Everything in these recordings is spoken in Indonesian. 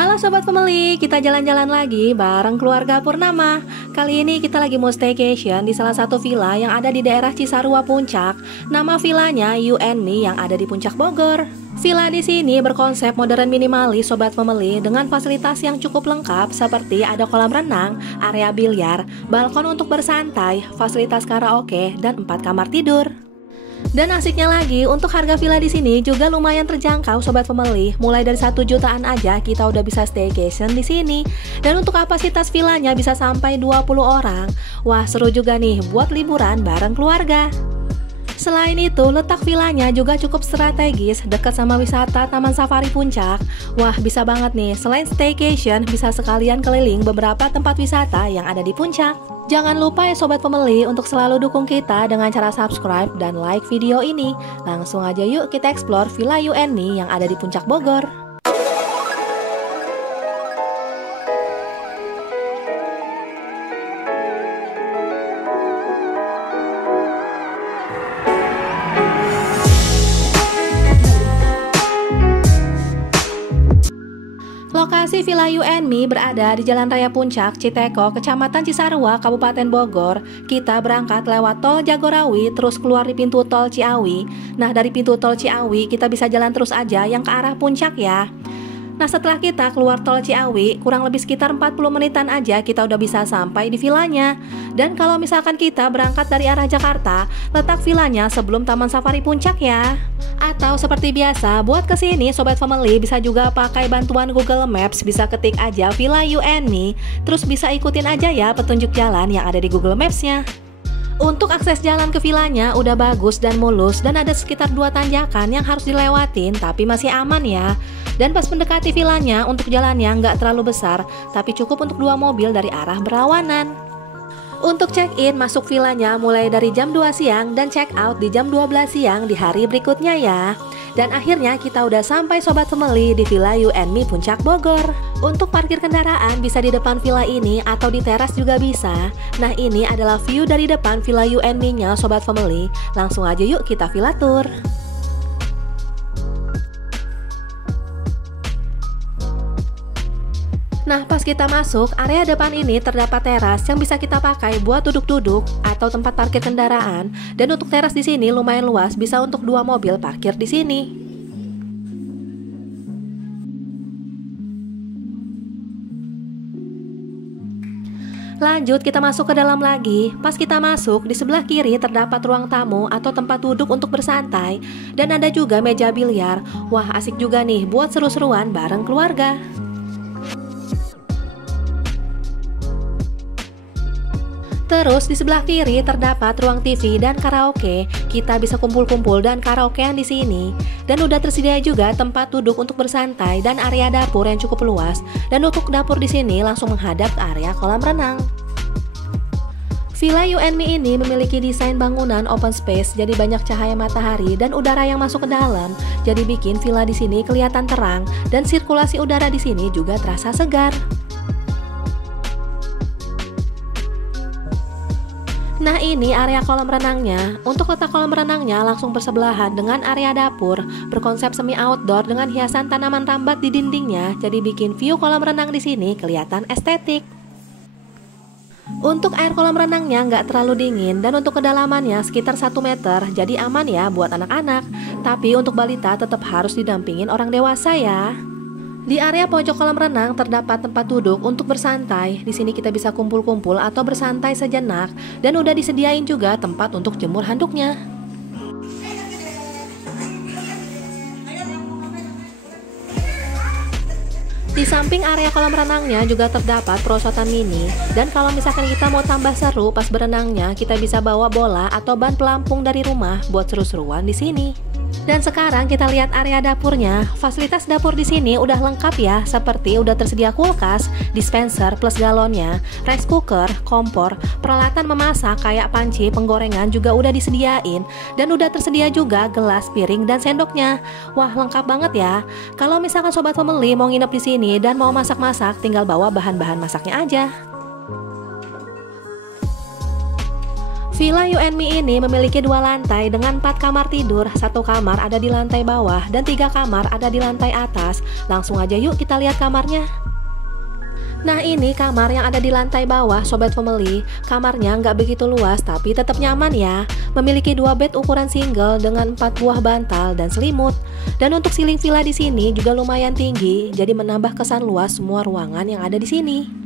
Halo Sobat Family, kita jalan-jalan lagi bareng keluarga Purnama. Kali ini kita lagi mau staycation di salah satu villa yang ada di daerah Cisarua Puncak. Nama villanya You and Me yang ada di Puncak Bogor. Villa di sini berkonsep modern minimalis Sobat Family dengan fasilitas yang cukup lengkap seperti ada kolam renang, area biliar, balkon untuk bersantai, fasilitas karaoke, dan 4 kamar tidur. Dan asiknya lagi, untuk harga villa di sini juga lumayan terjangkau Sobat Family. Mulai dari 1 jutaan aja kita udah bisa staycation di sini. Dan untuk kapasitas villanya bisa sampai 20 orang. Wah, seru juga nih buat liburan bareng keluarga. Selain itu, letak villanya juga cukup strategis, dekat sama wisata Taman Safari Puncak. Wah, bisa banget nih, selain staycation, bisa sekalian keliling beberapa tempat wisata yang ada di Puncak. Jangan lupa ya Sobat Family untuk selalu dukung kita dengan cara subscribe dan like video ini. Langsung aja yuk kita explore Villa You and Me yang ada di Puncak Bogor. Lokasi Villa You and Me berada di Jalan Raya Puncak, Citeko, Kecamatan Cisarua, Kabupaten Bogor. Kita berangkat lewat Tol Jagorawi, terus keluar di pintu Tol Ciawi. Nah, dari pintu Tol Ciawi kita bisa jalan terus aja yang ke arah Puncak ya. Nah, setelah kita keluar Tol Ciawi, kurang lebih sekitar 40 menitan aja kita udah bisa sampai di villanya. Dan kalau misalkan kita berangkat dari arah Jakarta, letak villanya sebelum Taman Safari Puncak ya. Atau seperti biasa, buat kesini Sobat Family bisa juga pakai bantuan Google Maps, bisa ketik aja Villa You and Me, terus bisa ikutin aja ya petunjuk jalan yang ada di Google Maps-nya. Untuk akses jalan ke villanya udah bagus dan mulus, dan ada sekitar 2 tanjakan yang harus dilewatin tapi masih aman ya. Dan pas mendekati villanya, untuk jalannya nggak terlalu besar, tapi cukup untuk 2 mobil dari arah berlawanan. Untuk check-in masuk villanya mulai dari jam 2 siang dan check-out di jam 12 siang di hari berikutnya ya. Dan akhirnya kita udah sampai Sobat Family di Villa You and Me Puncak Bogor. Untuk parkir kendaraan bisa di depan villa ini atau di teras juga bisa. Nah, ini adalah view dari depan Villa You and Me-nya Sobat Family. Langsung aja yuk kita villa tour. Nah, pas kita masuk, area depan ini terdapat teras yang bisa kita pakai buat duduk-duduk atau tempat parkir kendaraan. Dan untuk teras di sini lumayan luas, bisa untuk 2 mobil parkir di sini. Lanjut, kita masuk ke dalam lagi. Pas kita masuk, di sebelah kiri terdapat ruang tamu atau tempat duduk untuk bersantai. Dan ada juga meja biliar. Wah, asik juga nih buat seru-seruan bareng keluarga. Terus di sebelah kiri terdapat ruang TV dan karaoke. Kita bisa kumpul-kumpul dan karaokean di sini. Dan udah tersedia juga tempat duduk untuk bersantai dan area dapur yang cukup luas. Dan untuk dapur di sini langsung menghadap ke area kolam renang. Villa You and Me ini memiliki desain bangunan open space, jadi banyak cahaya matahari dan udara yang masuk ke dalam. Jadi bikin villa di sini kelihatan terang dan sirkulasi udara di sini juga terasa segar. Nah, ini area kolam renangnya. Untuk letak kolam renangnya langsung bersebelahan dengan area dapur, berkonsep semi outdoor dengan hiasan tanaman rambat di dindingnya, jadi bikin view kolam renang di sini kelihatan estetik. Untuk air kolam renangnya nggak terlalu dingin dan untuk kedalamannya sekitar 1 meter, jadi aman ya buat anak-anak. Tapi untuk balita tetap harus didampingin orang dewasa ya. Di area pojok kolam renang terdapat tempat duduk untuk bersantai. Di sini kita bisa kumpul-kumpul atau bersantai sejenak dan udah disediain juga tempat untuk jemur handuknya. Di samping area kolam renangnya juga terdapat perosotan mini. Dan kalau misalkan kita mau tambah seru pas berenangnya, kita bisa bawa bola atau ban pelampung dari rumah buat seru-seruan di sini. Dan sekarang kita lihat area dapurnya. Fasilitas dapur di sini udah lengkap ya, seperti udah tersedia kulkas, dispenser plus galonnya, rice cooker, kompor, peralatan memasak kayak panci, penggorengan juga udah disediain, dan udah tersedia juga gelas, piring, dan sendoknya. Wah, lengkap banget ya. Kalau misalkan Sobat Family mau nginep di sini dan mau masak-masak, tinggal bawa bahan-bahan masaknya aja. Villa You and Me ini memiliki 2 lantai dengan 4 kamar tidur, 1 kamar ada di lantai bawah dan 3 kamar ada di lantai atas. Langsung aja yuk kita lihat kamarnya. Nah ini kamar yang ada di lantai bawah Sobat Family. Kamarnya nggak begitu luas tapi tetap nyaman ya. Memiliki 2 bed ukuran single dengan 4 buah bantal dan selimut. Dan untuk ceiling villa di sini juga lumayan tinggi, jadi menambah kesan luas semua ruangan yang ada di sini.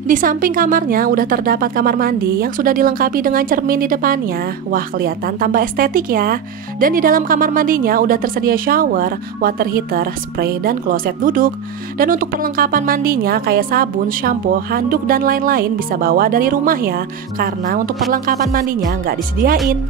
Di samping kamarnya udah terdapat kamar mandi yang sudah dilengkapi dengan cermin di depannya. Wah, kelihatan tambah estetik ya. Dan di dalam kamar mandinya udah tersedia shower, water heater, spray, dan kloset duduk. Dan untuk perlengkapan mandinya kayak sabun, shampoo, handuk, dan lain-lain bisa bawa dari rumah ya. Karena untuk perlengkapan mandinya nggak disediain.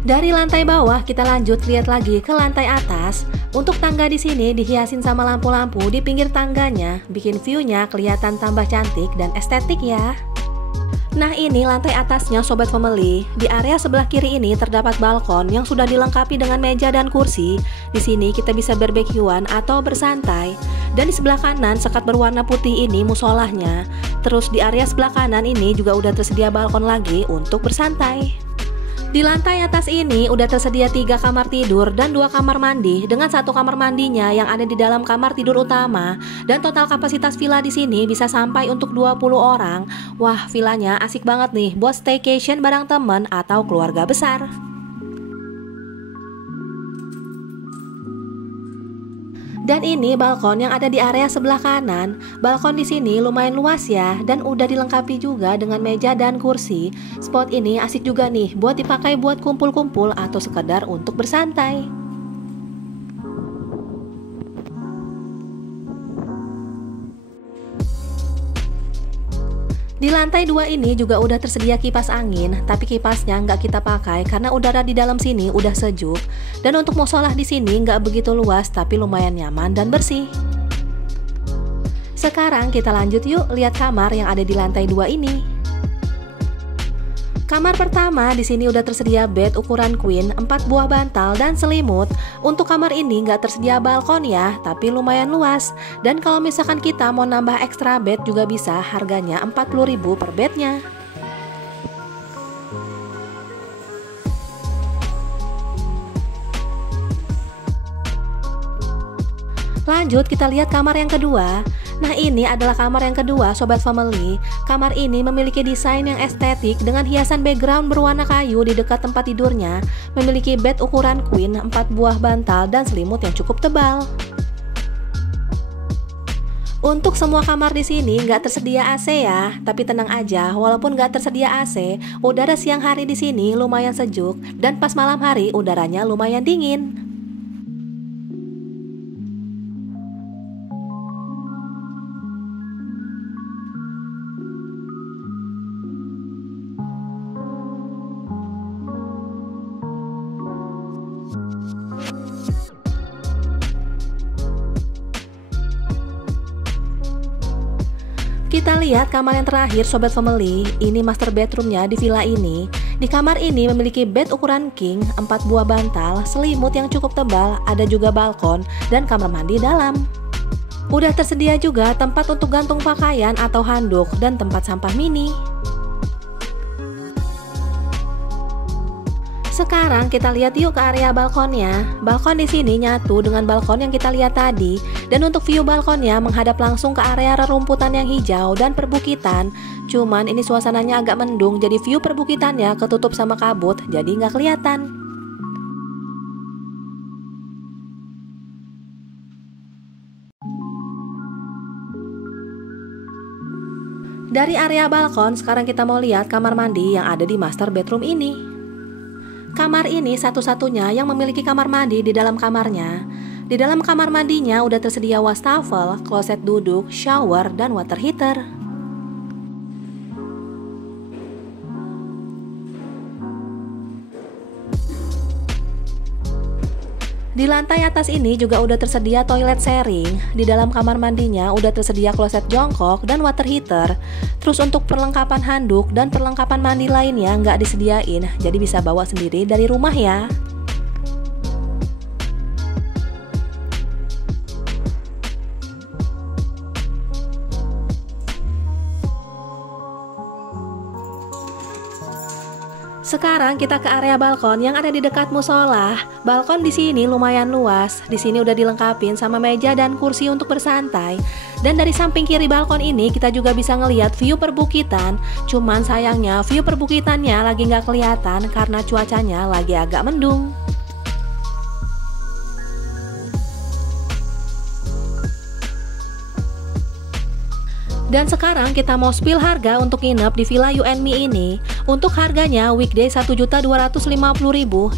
Dari lantai bawah kita lanjut lihat lagi ke lantai atas. Untuk tangga di sini dihiasin sama lampu-lampu di pinggir tangganya, bikin view-nya kelihatan tambah cantik dan estetik ya. Nah ini lantai atasnya Sobat Family. Di area sebelah kiri ini terdapat balkon yang sudah dilengkapi dengan meja dan kursi. Di sini kita bisa barbekyuan atau bersantai. Dan di sebelah kanan sekat berwarna putih ini musolahnya. Terus di area sebelah kanan ini juga udah tersedia balkon lagi untuk bersantai. Di lantai atas ini udah tersedia 3 kamar tidur dan 2 kamar mandi dengan 1 kamar mandinya yang ada di dalam kamar tidur utama. Dan total kapasitas villa di sini bisa sampai untuk 20 orang. Wah, villanya asik banget nih buat staycation bareng temen atau keluarga besar. Dan ini balkon yang ada di area sebelah kanan. Balkon di sini lumayan luas ya, dan udah dilengkapi juga dengan meja dan kursi. Spot ini asik juga nih buat dipakai buat kumpul-kumpul atau sekedar untuk bersantai. Di lantai 2 ini juga udah tersedia kipas angin, tapi kipasnya nggak kita pakai karena udara di dalam sini udah sejuk. Dan untuk musolah di sini nggak begitu luas, tapi lumayan nyaman dan bersih. Sekarang kita lanjut yuk lihat kamar yang ada di lantai 2 ini. Kamar pertama di sini udah tersedia bed ukuran queen, 4 buah bantal dan selimut. Untuk kamar ini nggak tersedia balkon ya, tapi lumayan luas. Dan kalau misalkan kita mau nambah ekstra bed juga bisa, harganya 40.000 per bednya. Lanjut kita lihat kamar yang kedua. Nah ini adalah kamar yang kedua Sobat Family. Kamar ini memiliki desain yang estetik dengan hiasan background berwarna kayu di dekat tempat tidurnya. Memiliki bed ukuran queen, 4 buah bantal dan selimut yang cukup tebal. Untuk semua kamar di sini nggak tersedia AC ya, tapi tenang aja, walaupun nggak tersedia AC, udara siang hari di sini lumayan sejuk dan pas malam hari udaranya lumayan dingin. Kita lihat kamar yang terakhir Sobat Family. Ini master bedroomnya di villa ini. Di kamar ini memiliki bed ukuran king, 4 buah bantal, selimut yang cukup tebal, ada juga balkon dan kamar mandi dalam. Udah tersedia juga tempat untuk gantung pakaian atau handuk dan tempat sampah mini. Sekarang kita lihat yuk ke area balkonnya. Balkon di sini nyatu dengan balkon yang kita lihat tadi. Dan untuk view balkonnya menghadap langsung ke area rerumputan yang hijau dan perbukitan. Cuman ini suasananya agak mendung, jadi view perbukitannya ketutup sama kabut, jadi nggak kelihatan. Dari area balkon, sekarang kita mau lihat kamar mandi yang ada di master bedroom ini. Kamar ini satu-satunya yang memiliki kamar mandi di dalam kamarnya. Di dalam kamar mandinya udah tersedia wastafel, kloset duduk, shower, dan water heater. Di lantai atas ini juga udah tersedia toilet sharing. Di dalam kamar mandinya udah tersedia kloset jongkok dan water heater. Terus untuk perlengkapan handuk dan perlengkapan mandi lainnya nggak disediain, jadi bisa bawa sendiri dari rumah ya. Sekarang kita ke area balkon yang ada di dekat musola. Balkon di sini lumayan luas. Di sini udah dilengkapin sama meja dan kursi untuk bersantai. Dan dari samping kiri balkon ini kita juga bisa ngelihat view perbukitan. Cuman sayangnya view perbukitannya lagi nggak kelihatan karena cuacanya lagi agak mendung. Dan sekarang kita mau spill harga untuk nginep di Villa You and Me ini. Untuk harganya weekday 1.250.000,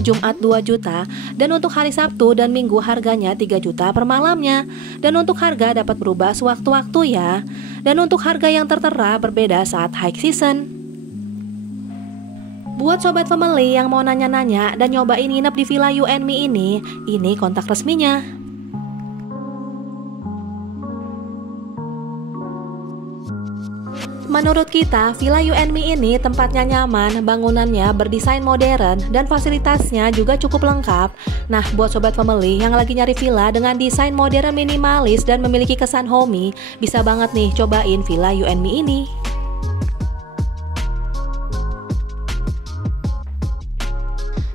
Jumat 2 juta, dan untuk hari Sabtu dan Minggu harganya 3 juta per malamnya. Dan untuk harga dapat berubah sewaktu-waktu ya. Dan untuk harga yang tertera berbeda saat high season. Buat sobat family yang mau nanya-nanya dan nyobain nginep di Villa You and Me ini kontak resminya. Menurut kita, Villa You and Me ini tempatnya nyaman, bangunannya berdesain modern, dan fasilitasnya juga cukup lengkap. Nah, buat sobat family yang lagi nyari villa dengan desain modern minimalis dan memiliki kesan homey, bisa banget nih cobain Villa You and Me ini.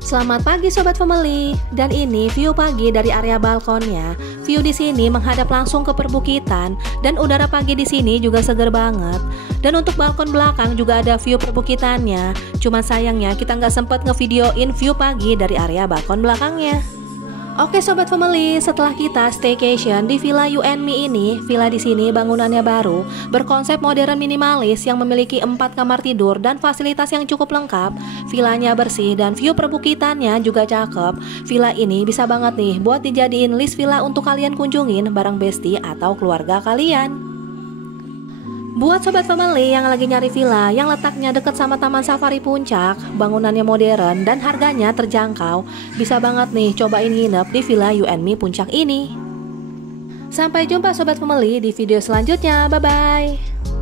Selamat pagi sobat family, dan ini view pagi dari area balkonnya. View di sini menghadap langsung ke perbukitan dan udara pagi di sini juga seger banget. Dan untuk balkon belakang juga ada view perbukitannya. Cuman sayangnya kita nggak sempet ngevideoin view pagi dari area balkon belakangnya. Oke sobat family, setelah kita staycation di Villa You and Me ini, villa di sini bangunannya baru, berkonsep modern minimalis yang memiliki 4 kamar tidur dan fasilitas yang cukup lengkap. Villanya bersih dan view perbukitannya juga cakep. Villa ini bisa banget nih buat dijadiin list villa untuk kalian kunjungin bareng bestie atau keluarga kalian. Buat sobat family yang lagi nyari villa yang letaknya deket sama Taman Safari Puncak, bangunannya modern dan harganya terjangkau, bisa banget nih cobain nginep di Villa You and Me Puncak ini. Sampai jumpa sobat family di video selanjutnya, bye-bye.